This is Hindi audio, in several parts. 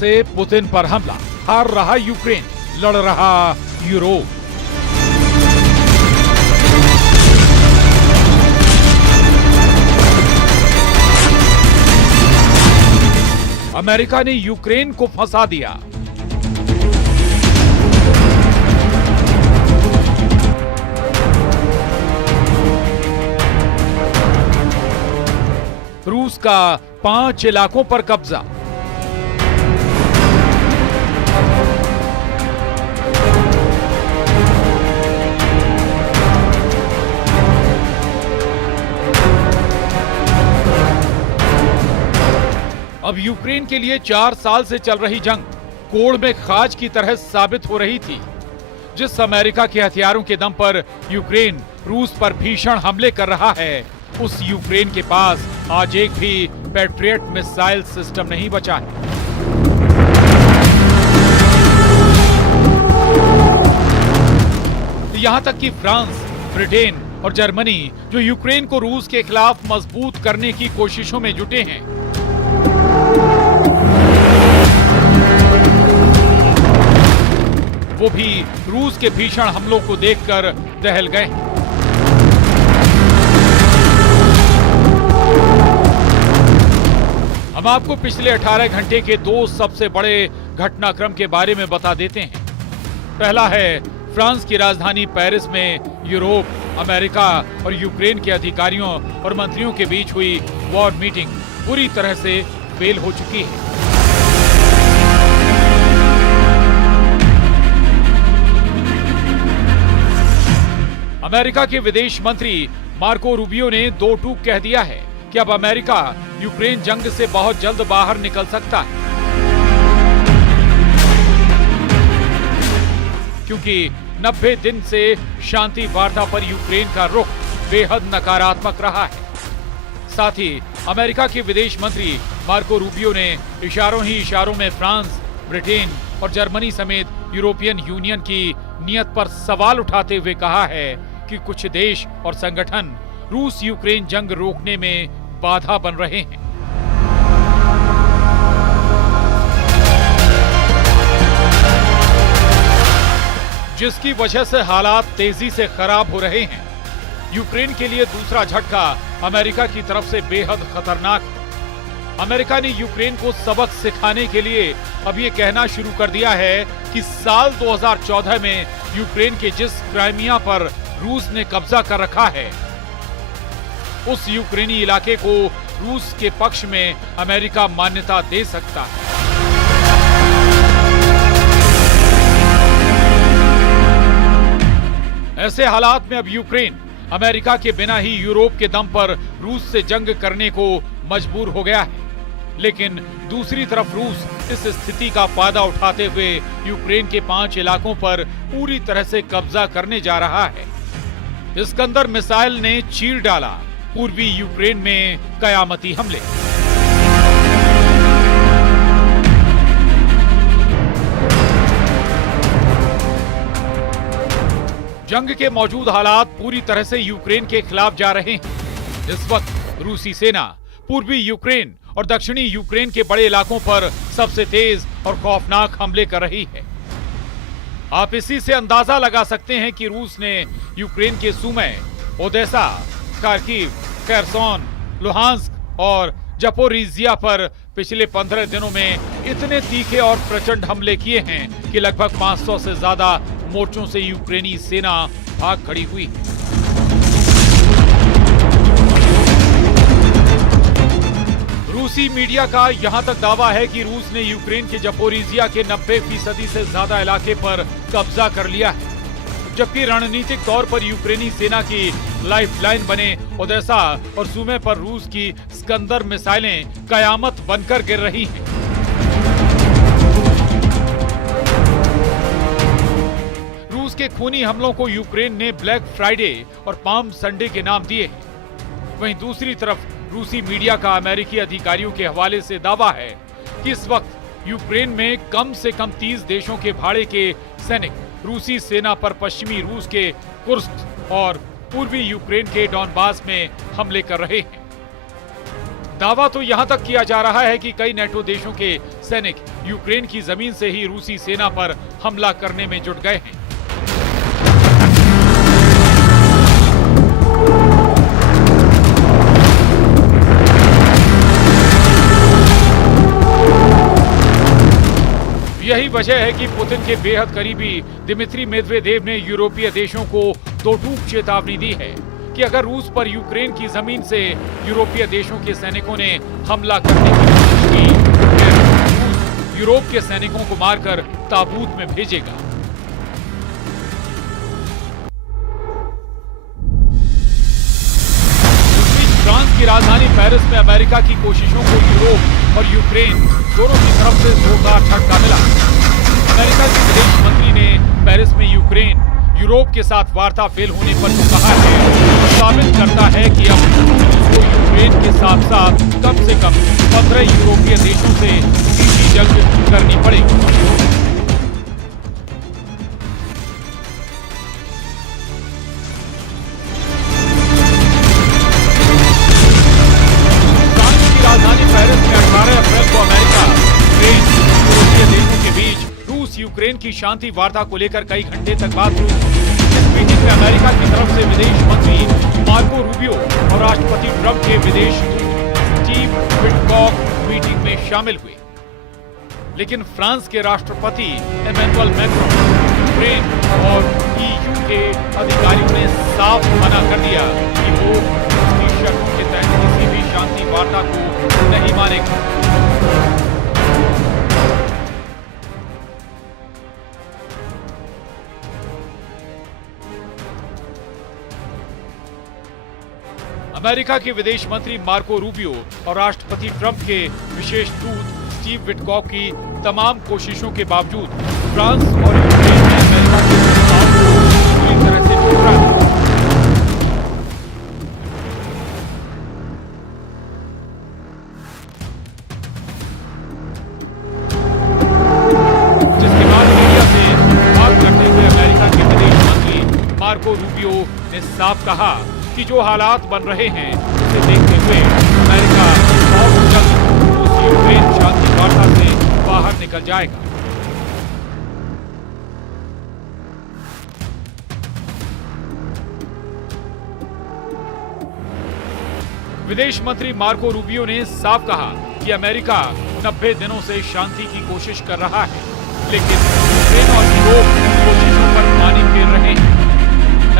से पुतिन पर हमला, हार रहा यूक्रेन, लड़ रहा यूरोप। अमेरिका ने यूक्रेन को फंसा दिया। रूस का 5 इलाकों पर कब्जा। अब यूक्रेन के लिए 4 साल से चल रही जंग कोड़ में खाज की तरह साबित हो रही थी। जिस अमेरिका के हथियारों के दम पर यूक्रेन रूस पर भीषण हमले कर रहा है, उस यूक्रेन के पास आज एक भी पैट्रियट मिसाइल सिस्टम नहीं बचा है। यहां तक कि फ्रांस, ब्रिटेन और जर्मनी जो यूक्रेन को रूस के खिलाफ मजबूत करने की कोशिशों में जुटे हैं, वो भी रूस के भीषण हमलों को देखकर दहल गए। हम आपको पिछले 18 घंटे के 2 सबसे बड़े घटनाक्रम के बारे में बता देते हैं। पहला है फ्रांस की राजधानी पेरिस में यूरोप, अमेरिका और यूक्रेन के अधिकारियों और मंत्रियों के बीच हुई वॉर मीटिंग पूरी तरह से फेल हो चुकी है। अमेरिका के विदेश मंत्री मार्को रूबियो ने 2 टूक कह दिया है कि अब अमेरिका यूक्रेन जंग से बहुत जल्द बाहर निकल सकता है, क्योंकि 90 दिन से शांति वार्ता पर यूक्रेन का रुख बेहद नकारात्मक रहा है। साथ ही अमेरिका के विदेश मंत्री मार्को रूबियो ने इशारों ही इशारों में फ्रांस, ब्रिटेन और जर्मनी समेत यूरोपियन यूनियन की नीयत पर सवाल उठाते हुए कहा है कि कुछ देश और संगठन रूस यूक्रेन जंग रोकने में बाधा बन रहे हैं। जिसकी वजह से हालात तेजी से खराब हो रहे हैं। यूक्रेन के लिए दूसरा झटका अमेरिका की तरफ से बेहद खतरनाक है। अमेरिका ने यूक्रेन को सबक सिखाने के लिए अब ये कहना शुरू कर दिया है कि साल 2014 में यूक्रेन के जिस क्राइमिया पर रूस ने कब्जा कर रखा है, उस यूक्रेनी इलाके को रूस के पक्ष में अमेरिका मान्यता दे सकता है। ऐसे हालात में अब यूक्रेन अमेरिका के बिना ही यूरोप के दम पर रूस से जंग करने को मजबूर हो गया है। लेकिन दूसरी तरफ रूस इस स्थिति का फायदा उठाते हुए यूक्रेन के 5 इलाकों पर पूरी तरह से कब्जा करने जा रहा है। इस्कंदर मिसाइल ने चीर डाला पूर्वी यूक्रेन में कयामती हमले। जंग के मौजूद हालात पूरी तरह से यूक्रेन के खिलाफ जा रहे हैं। इस वक्त रूसी सेना पूर्वी यूक्रेन और दक्षिणी यूक्रेन के बड़े इलाकों पर सबसे तेज और खौफनाक हमले कर रही है। आप इसी से अंदाजा लगा सकते हैं कि रूस ने यूक्रेन के सुमे, ओदेसा, खार्किव, खेरसोन, लुहांस्क और जपोरिजिया पर पिछले 15 दिनों में इतने तीखे और प्रचंड हमले किए हैं कि लगभग 500 से ज्यादा मोर्चों से यूक्रेनी सेना भाग खड़ी हुई है। रूसी मीडिया का यहां तक दावा है कि रूस ने यूक्रेन के जपोरिजिया के 90% से ज्यादा इलाके पर कब्जा कर लिया है, जबकि रणनीतिक तौर पर यूक्रेनी सेना की लाइफलाइन बने ओदेसा और सुमे पर रूस की स्कंदर मिसाइलें कयामत बनकर गिर रही हैं। रूस के खूनी हमलों को यूक्रेन ने ब्लैक फ्राइडे और पाम संडे के नाम दिए। वहीं दूसरी तरफ रूसी मीडिया का अमेरिकी अधिकारियों के हवाले से दावा है कि इस वक्त यूक्रेन में कम से कम 30 देशों के भाड़े के सैनिक रूसी सेना पर पश्चिमी रूस के कुर्स्क और पूर्वी यूक्रेन के डॉनबास में हमले कर रहे हैं। दावा तो यहां तक किया जा रहा है कि कई नेटो देशों के सैनिक यूक्रेन की जमीन से ही रूसी सेना पर हमला करने में जुट गए हैं। यही वजह है कि पुतिन के बेहद करीबी दिमित्री मेदवेदेव ने यूरोपीय देशों को दो टूक चेतावनी दी है कि अगर रूस पर यूक्रेन की जमीन से यूरोपीय देशों के सैनिकों ने हमला करने की कोशिश की तो फिर रूस यूरोप के सैनिकों को मारकर ताबूत में भेजेगा। फ्रांस की राजधानी पेरिस में अमेरिका की कोशिशों को यूरोप और यूक्रेन दोनों की तरफ से जोरदार झटका मिला। अमेरिका के विदेश मंत्री ने पेरिस में यूक्रेन यूरोप के साथ वार्ता फेल होने पर जो कहा है साबित करता है कि अब उसको यूक्रेन के साथ साथ कम से कम 15 यूरोपीय देशों से सीधी जंग करनी पड़ेगी। यूक्रेन की शांति वार्ता को लेकर कई घंटे तक बात हुई। इस मीटिंग में अमेरिका की तरफ से विदेश मंत्री मार्को रूबियो और राष्ट्रपति ट्रंप के विदेश दूत स्टीव विटकॉक मीटिंग में शामिल हुए। लेकिन फ्रांस के राष्ट्रपति इमैनुअल मैक्रोन, यूक्रेन और ईयू के अधिकारियों ने साफ मना कर दिया कि वो उसकी शर्तों के तहत किसी भी शांति वार्ता को नहीं मानेंगे। अमेरिका के विदेश मंत्री मार्को रूबियो और राष्ट्रपति ट्रंप के विशेष दूत स्टीव विटकॉक की तमाम कोशिशों के बावजूद फ्रांस और यूक्रेन ने अमेरिका के प्रस्ताव को पूरी तरह से ठुकरा दिया। जिसके बाद मीडिया से बात करते हुए अमेरिका के विदेश मंत्री मार्को रूबियो ने साफ कहा कि जो हालात बन रहे हैं उसे देखते हुए अमेरिका बहुत जल्द उस यूक्रेन शांति वार्ता से बाहर निकल जाएगा। विदेश मंत्री मार्को रूबियो ने साफ कहा कि अमेरिका 90 दिनों से शांति की कोशिश कर रहा है, लेकिन यूक्रेन और यूरोप कोशिशों पर पानी फेर रहे हैं।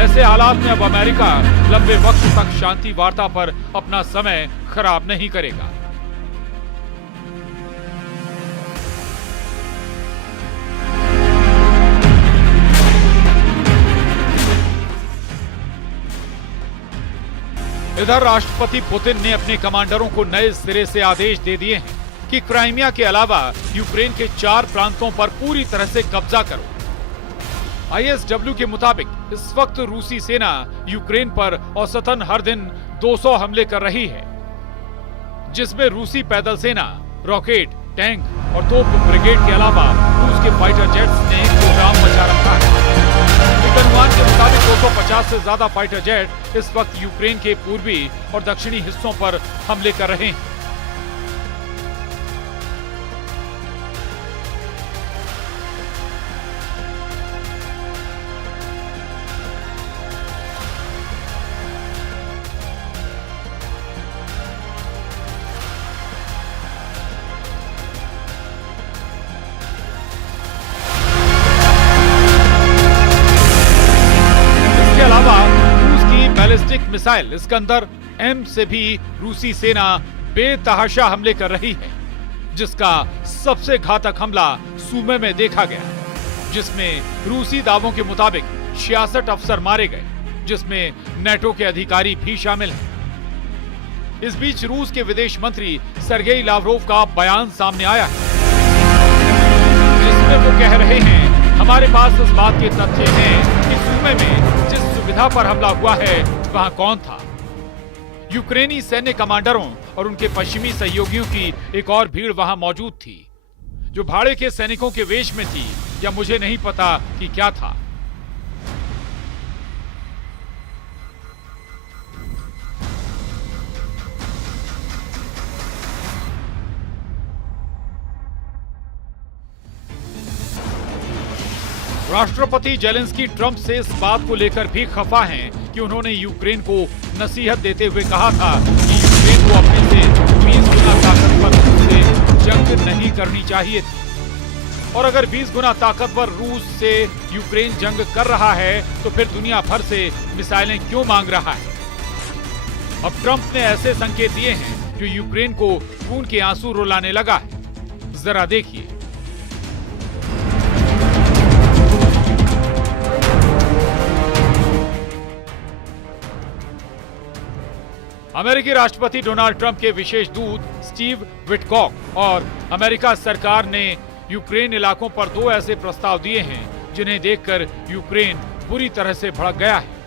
ऐसे हालात में अब अमेरिका लंबे वक्त तक शांति वार्ता पर अपना समय खराब नहीं करेगा। इधर राष्ट्रपति पुतिन ने अपने कमांडरों को नए सिरे से आदेश दे दिए हैं कि क्राइमिया के अलावा यूक्रेन के 4 प्रांतों पर पूरी तरह से कब्जा करो। ISW के मुताबिक इस वक्त रूसी सेना यूक्रेन पर औसतन हर दिन 200 हमले कर रही है, जिसमें रूसी पैदल सेना, रॉकेट, टैंक और तोप ब्रिगेड के अलावा रूस के फाइटर जेट्स ने प्रोग्राम मचा रखा है। एक अनुमान के मुताबिक 250 से ज्यादा फाइटर जेट इस वक्त यूक्रेन के पूर्वी और दक्षिणी हिस्सों पर हमले कर रहे हैं। बैलिस्टिक मिसाइल इस्कंदर M से भी रूसी सेना बेतहाशा हमले कर रही है, जिसका सबसे घातक हमला सूमे में देखा गया, जिसमें रूसी दावों के मुताबिक 66 अफसर मारे गए, जिसमें नेटो के अधिकारी भी शामिल हैं। इस बीच रूस के विदेश मंत्री सर्गेई लावरोव का बयान सामने आया है, जिसमें वो कह रहे हैं, हमारे पास इस बात के तथ्य हैं कि सूमे में जिस सुविधा पर हमला हुआ है वहां कौन था। यूक्रेनी सैन्य कमांडरों और उनके पश्चिमी सहयोगियों की एक और भीड़ वहां मौजूद थी, जो भाड़े के सैनिकों के वेश में थी या मुझे नहीं पता कि क्या था। राष्ट्रपति जेलेंस्की ट्रंप से इस बात को लेकर भी खफा हैं कि उन्होंने यूक्रेन को नसीहत देते हुए कहा था कि यूक्रेन को अपने से 20 गुना ताकतवर रूस से जंग नहीं करनी चाहिए थी। और अगर 20 गुना ताकतवर रूस से यूक्रेन जंग कर रहा है तो फिर दुनिया भर से मिसाइलें क्यों मांग रहा है? अब ट्रंप ने ऐसे संकेत दिए हैं जो यूक्रेन को खून के आंसू रुलाने लगा है। जरा देखिए। अमेरिकी राष्ट्रपति डोनाल्ड ट्रंप के विशेष दूत स्टीव विटकॉक और अमेरिका सरकार ने यूक्रेन इलाकों पर 2 ऐसे प्रस्ताव दिए हैं जिन्हें देखकर यूक्रेन बुरी तरह से भड़क गया है।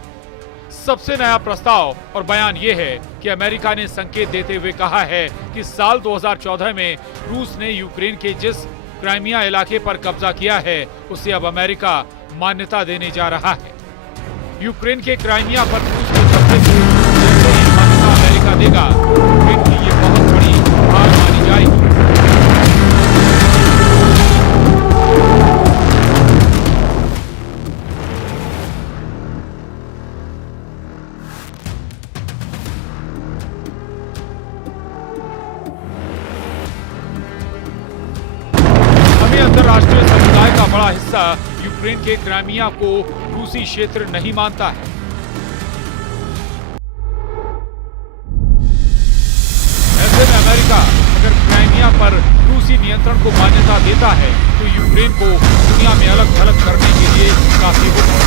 सबसे नया प्रस्ताव और बयान यह है कि अमेरिका ने संकेत देते हुए कहा है कि साल 2014 में रूस ने यूक्रेन के जिस क्राइमिया इलाके पर कब्जा किया है उसे अब अमेरिका मान्यता देने जा रहा है। यूक्रेन के क्राइमिया पर रूस के कब्जे की मान्यता अमेरिका देगा, यूक्रेन की ये बहुत बड़ी हार मानी जाएगी। अंतरराष्ट्रीय समुदाय का बड़ा हिस्सा यूक्रेन के क्राइमिया को रूसी क्षेत्र नहीं मानता है। ऐसे में अमेरिका अगर क्राइमिया पर रूसी नियंत्रण को मान्यता देता है तो यूक्रेन को दुनिया में अलग थलग करने के लिए काफी होगा।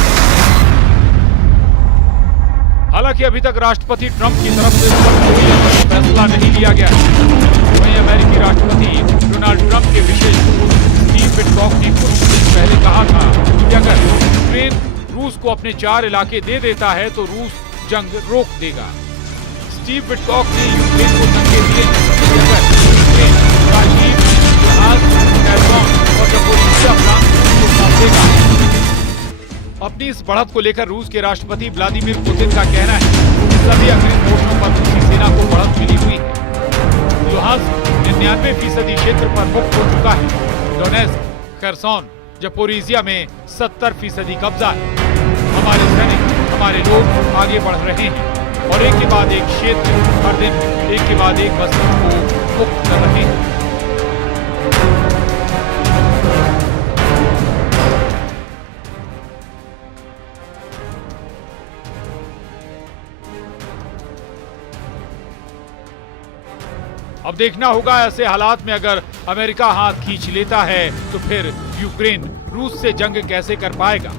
हालांकि अभी तक राष्ट्रपति ट्रंप की तरफ से इस पर कोई फैसला नहीं लिया गया है। वहीं अमेरिकी राष्ट्रपति डोनाल्ड ट्रंप के विशेष दूत स्टीव विटकॉक ने कुछ दिन पहले कहा था कि अगर यूक्रेन रूस को अपने 4 इलाके दे देता है तो रूस जंग रोक देगा। स्टीव विटकॉक ने यूक्रेन को संकेत दिए कि अगर यूक्रेन राजीव, लुहांस्क, खेर्सोन और ज़पोरिज़िया प्रांत को सौंप देगा। अपनी इस बढ़त को लेकर रूस के राष्ट्रपति व्लादिमीर पुतिन का कहना है कि सभी अग्रिम मोर्चों पर रूसी सेना को बढ़त मिली हुई है। लुहांस्क 99% क्षेत्र पर मुक्त हो चुका है। डोनेस्क, खेर्सोन, ज़पोरिज़िया में 70% कब्जा है। हमारे सैनिक, हमारे लोग आगे बढ़ रहे हैं और एक के बाद एक क्षेत्र हर दिन एक के बाद एक बस्ती को मुक्त कर रहे हैं। अब देखना होगा ऐसे हालात में अगर अमेरिका हाथ खींच लेता है तो फिर यूक्रेन रूस से जंग कैसे कर पाएगा।